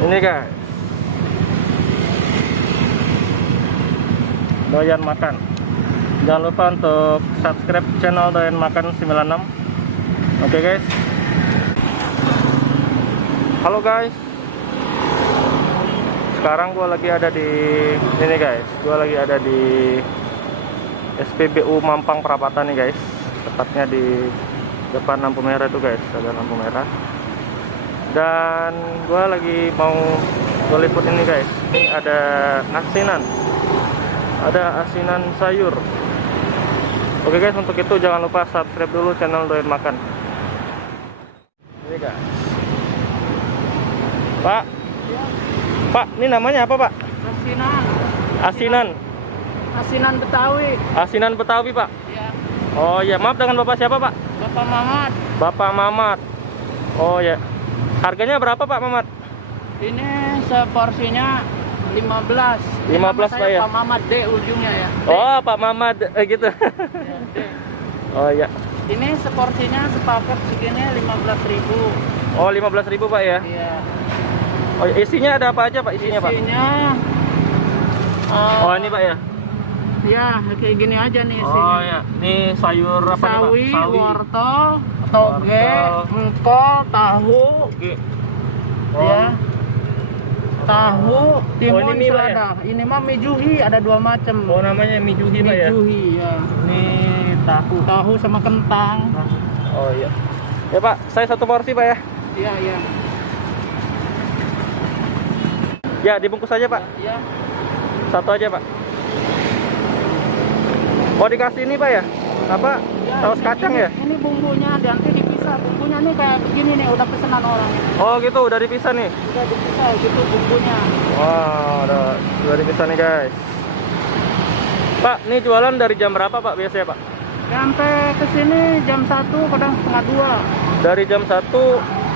Ini guys, Doyan Makan. Jangan lupa untuk subscribe channel Doyan Makan 96. Oke guys. Halo guys. Sekarang gua lagi ada di ini guys. Gua lagi ada di SPBU Mampang Perapatan nih guys. Tepatnya di depan lampu merah tuh guys, ada lampu merah. Dan gua lagi mau liput ini guys. Ini ada asinan sayur. Oke guys, untuk itu jangan lupa subscribe dulu channel Doyan Makan. Ini guys. Pak, Ya, Pak, ini namanya apa Pak? asinan. Asinan. Asinan Betawi. Asinan Betawi Pak. Ya, Oh ya, maaf, dengan Bapak siapa Pak? Bapak Mamat. Bapak Mamat. Oh ya. Harganya berapa Pak Mamat? Ini seporsinya 15. 15 Pak ya? Pak Mamat D ujungnya ya. D. Oh, Pak Mamat gitu. Ya, D. Oh ya. Ini seporsinya sepaket segini 15.000. Oh, 15.000 Pak ya. Iya. Oh, isinya ada apa aja Pak isinya Pak? Isinya Oh, ini Pak ya. ya kayak gini aja nih isinya. Oh ya, ini sayur apa Sawi, nih Pak? wortel, toge, Wortel. engkol, tahu, Oke. ya. Tahu, timun, ini mie, Pak, ya? selada. Ini mah mie juhi, ada dua macam. Oh, namanya mie juhi Pak Mie ya. juhi ya. Ini tahu. Tahu sama kentang. Oh iya. Ya Pak, saya satu porsi Pak ya. Iya, iya. Ya, dibungkus aja Pak. Ya. Satu aja Pak. Oh, dikasih ini Pak ya? Apa? Ya, Saus ini- kacang ya? Ini bumbunya nanti dipisah. Bumbunya nih kayak begini nih, udah pesanan orang ini. Oh gitu, udah dipisah nih. Udah dipisah gitu bumbunya. Wah, udah dipisah nih guys. Pak, ini jualan dari jam berapa Pak biasanya Pak? Sampai ke sini jam 1, kadang setengah 2. Dari jam 1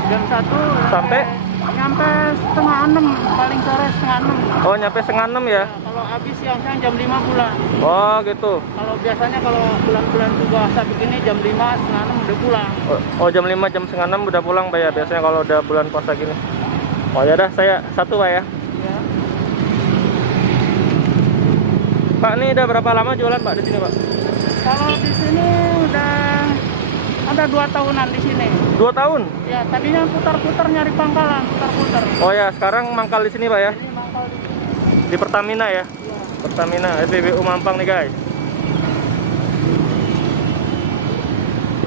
Jam 1 Sampai? nyampe setengah 6, paling sore setengah 6. Oh, nyampe setengah 6 ya? Ya, kalau habis siang-siang jam 5 pulang. Oh gitu. Kalau biasanya kalau bulan-bulan puasa begini jam 5, setengah 6 udah pulang. Oh, jam 5, jam setengah 6 udah pulang Pak ya? Biasanya kalau udah bulan puasa gini. Oh ya dah, saya satu Pak ya. Ya. Pak, ini udah berapa lama jualan Pak di sini Pak? Kalau di sini udah ada 2 tahunan di sini. 2 tahun? Ya, tadinya putar-putar nyari pangkalan, putar-putar. Oh ya, sekarang mangkal di sini Pak ya? Ini mangkal di sini. Di Pertamina ya? Ya. Pertamina, SPBU Mampang nih guys.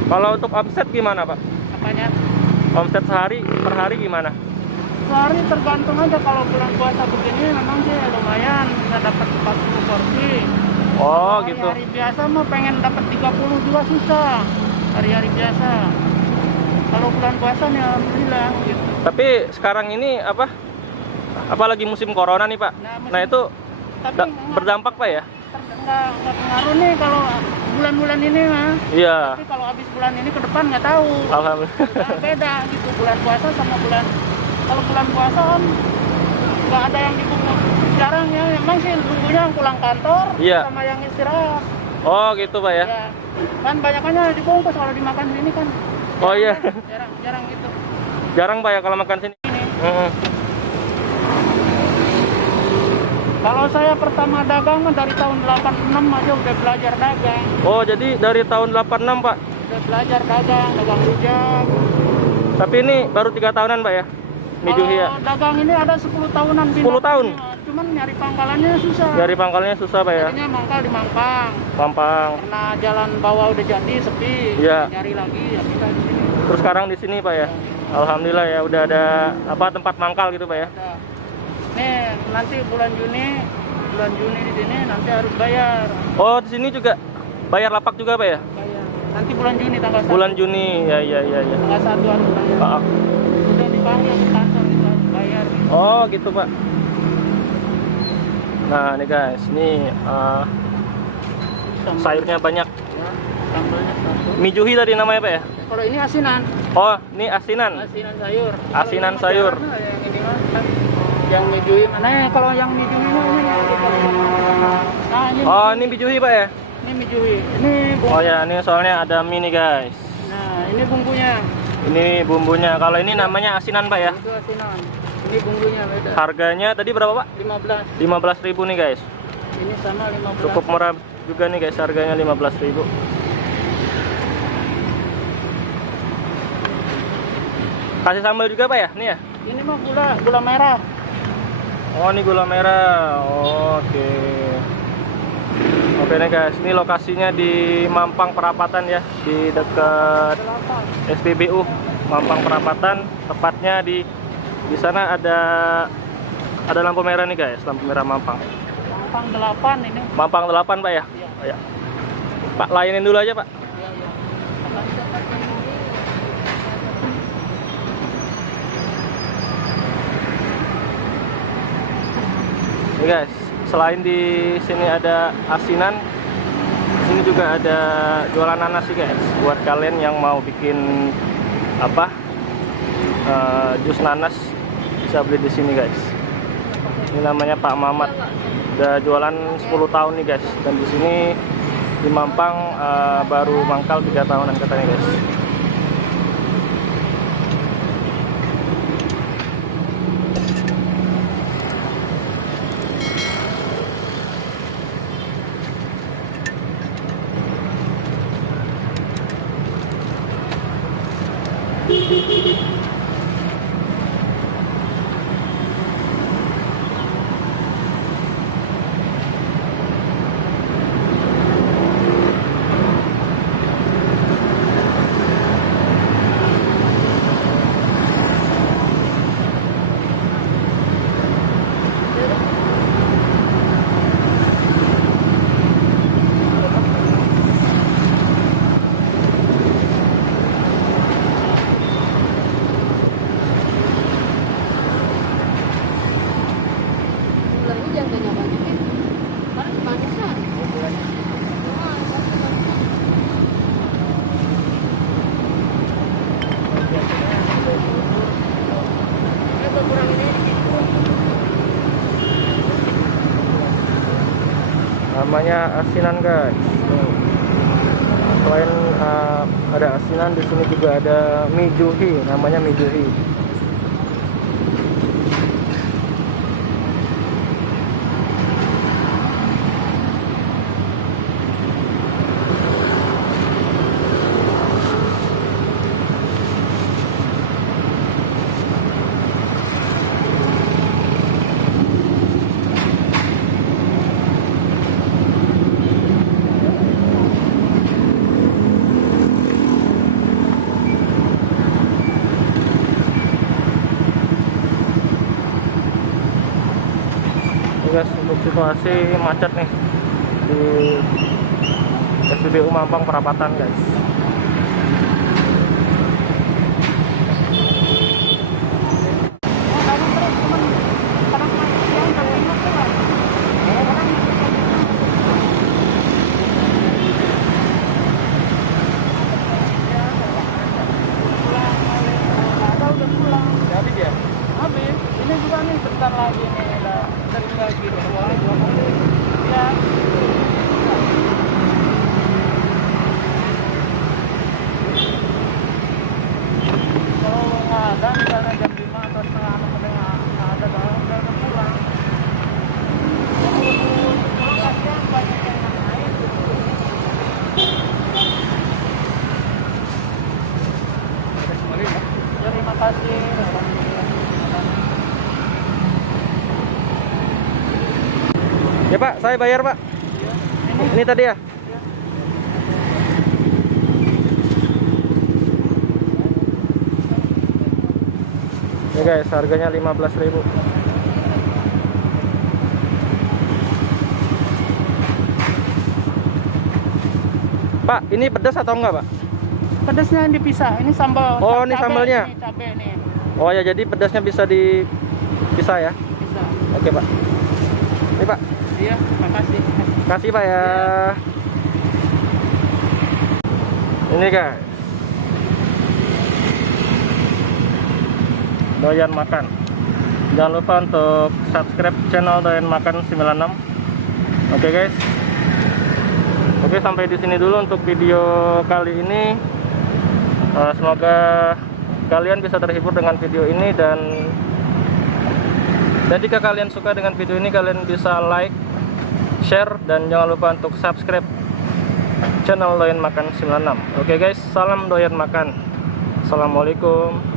Kalau untuk omset gimana Pak? Apanya? Omset sehari, per hari gimana? Sehari tergantung aja, kalau bulan puasa begini memang sih lumayan bisa dapat 40 porsi. Oh Hari- gitu. Hari biasa mah pengen dapat 30 juga susah. Hari-hari biasa. Kalau bulan puasa nih alhamdulillah gitu. Tapi sekarang ini apa? Apalagi musim corona nih Pak. Nah itu Tapi berdampak Pak ya? nggak pengaruh nih kalau bulan-bulan ini mah. Iya. Tapi kalau habis bulan ini ke depan nggak tahu. Alhamdulillah. Udah beda gitu bulan puasa sama bulan. Kalau bulan puasa kan nggak ada yang dibungkus. Jarang ya, memang sih nunggunya yang pulang kantor Iya. sama yang istirahat. Oh gitu Pak ya? Ya. Kan banyakannya dibungkus kalau dimakan sini kan. Oh iya. Jarang gitu. Jarang Pak ya kalau makan sini. Ini. Mm-mm. Kalau saya pertama dagang mah dari tahun 86 aja udah belajar dagang. Oh jadi dari tahun 86 Pak. Udah belajar dagang rujak. Tapi ini baru 3 tahunan Pak ya? Mie juhi ya? Kalau dagang ini ada 10 tahunan. 10 tahun? Cuman nyari pangkalannya susah. Dari pangkalnya susah Pak ya? Tadinya mangkal di Mampang. Mampang. Karena jalan bawah udah jadi sepi. Iya. Nyari lagi ya kita di sini. Terus sekarang di sini Pak ya? Alhamdulillah ya udah ada apa tempat mangkal gitu Pak ya? Udah. Nih nanti bulan Juni di sini nanti harus bayar. Oh di sini juga bayar lapak juga Pak ya? Bayar. Nanti bulan Juni tanggal 1. Bulan Juni ya ya ya ya. Tanggal 1 harus bayar. Pak. Udah dibayar ke kantor itu harus bayar. Oh gitu Pak. Nah nih guys, ini sayurnya banyak. Ya, sambelnya satu. Mie juhi tadi namanya Pak ya? Kalau ini asinan. Oh ini asinan. Asinan sayur. Asinan Kalau ini sayur. jarang lah yang ini mah kan. Yang mie juhi mana ya? Kalau yang mie juhi mah ini yang nah ini. Oh ini mie juhi Pak ya? Ini mie juhi. Ini bumbu. Oh ya ini soalnya ada mie nih guys. Nah, ini bumbunya. Ini bumbunya. Kalau ini namanya asinan Pak ya? Itu asinan. Ini bumbunya beda. Harganya tadi berapa Pak? 15. 15.000 nih guys. Ini sama 15. Cukup murah juga nih guys, harganya 15.000. Kasih sambal juga Pak ya? Nih ya? Ini mah gula merah. Oh, ini gula merah. Oke. Oke nih guys, ini lokasinya di Mampang Perapatan ya, di dekat 8. SPBU Mampang Perapatan. Tepatnya di sana ada lampu merah nih guys, lampu merah Mampang. Mampang 8 ini. Mampang 8 Pak ya? Iya. Oh, ya. Pak, layanin dulu aja Pak. Iya, iya. Nih guys, selain di sini ada asinan, di sini juga ada jualan nanas sih guys. Buat kalian yang mau bikin apa jus nanas, bisa beli di sini guys. Ini namanya Pak Mamat. Udah jualan 10 tahun nih guys. Dan di sini di Mampang baru mangkal 3 tahunan katanya guys. Gulanya jangan banyak banyakin, karena kemanisan. Namanya asinan guys. Selain ada asinan, di sini juga ada mie juhi, namanya mie juhi. Guys, untuk situasi macet nih di SPBU Mampang Perapatan guys. Habis ya? Habis. Ini juga nih bentar lagi nih ada sering lagi ya. Kalau nggak ada misalnya jam 5 atau setengah 6 nggak ada udah pulang. Kasihan banyak yang lain. Terima kasih. Ya Pak, saya bayar Pak. Ini tadi ya. Ini guys, harganya 15.000. Pak, ini pedas atau enggak Pak? Pedasnya yang dipisah. Ini sambal. Oh, ini sambalnya. Ini cabai nih. Oh ya, jadi pedasnya bisa dipisah ya. Bisa. Oke Pak. Ini Pak. Iya, makasih. Kasih Pak ya. Ini guys, Doyan Makan. Jangan lupa untuk subscribe channel Doyan Makan 96. Oke guys. Oke, sampai di sini dulu untuk video kali ini. Semoga kalian bisa terhibur dengan video ini dan Dan jika kalian suka dengan video ini, kalian bisa like, share, dan jangan lupa untuk subscribe channel Doyan Makan 96. Oke guys, salam doyan makan. Assalamualaikum.